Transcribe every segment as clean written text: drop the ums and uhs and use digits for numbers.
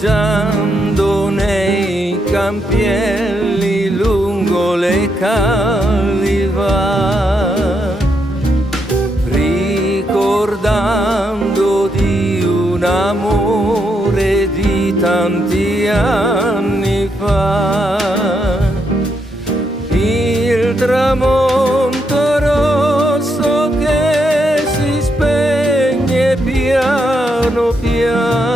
Passeggiando nei campielli lungo le calli va, ricordando di un amore di tanti anni fa, il tramonto rosso che si spegne piano piano,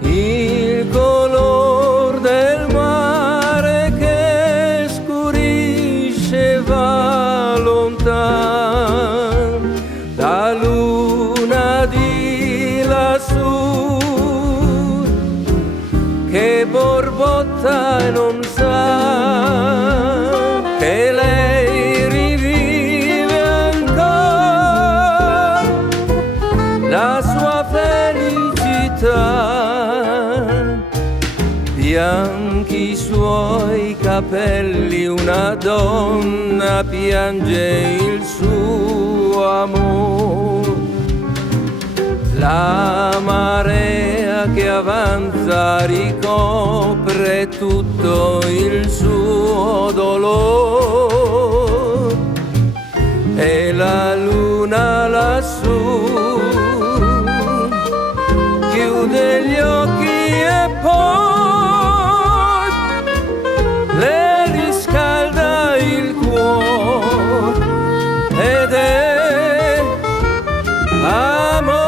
il color del mare che scurisce va lontano, la luna di lassù che borbotta e non sa che lei rivive ancora la sua felicità. Bianchi i suoi capelli, una donna piange il suo amore. La marea che avanza ricopre tutto il suo dolore e la luna lassù chiude gli occhi e poi le riscalda il cuore ed è amore.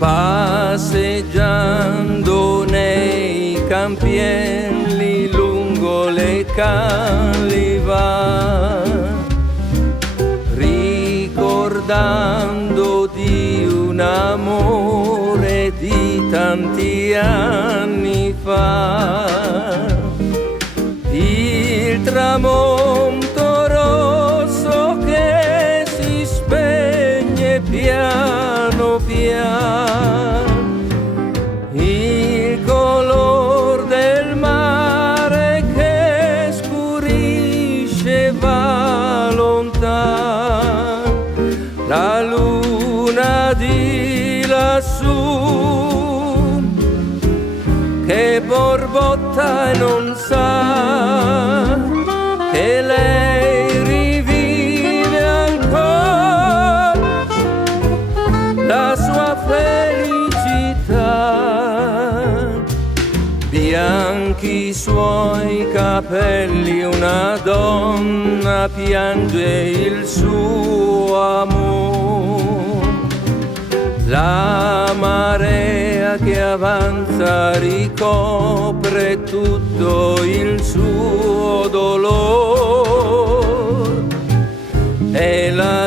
passeggiando nei campielli lungo le calli va, ricordando di un amore di tanti anni fa, il tramonto rosso che si spegne piano piano, il color del mare che scurisce va lontano, la luna di lassù che borbotta e non sa che lei rivive ancora la sua felicità. Bianchi i suoi capelli, una donna piange il suo amore, la marea che avanza ricopre tutto il suo dolore, e la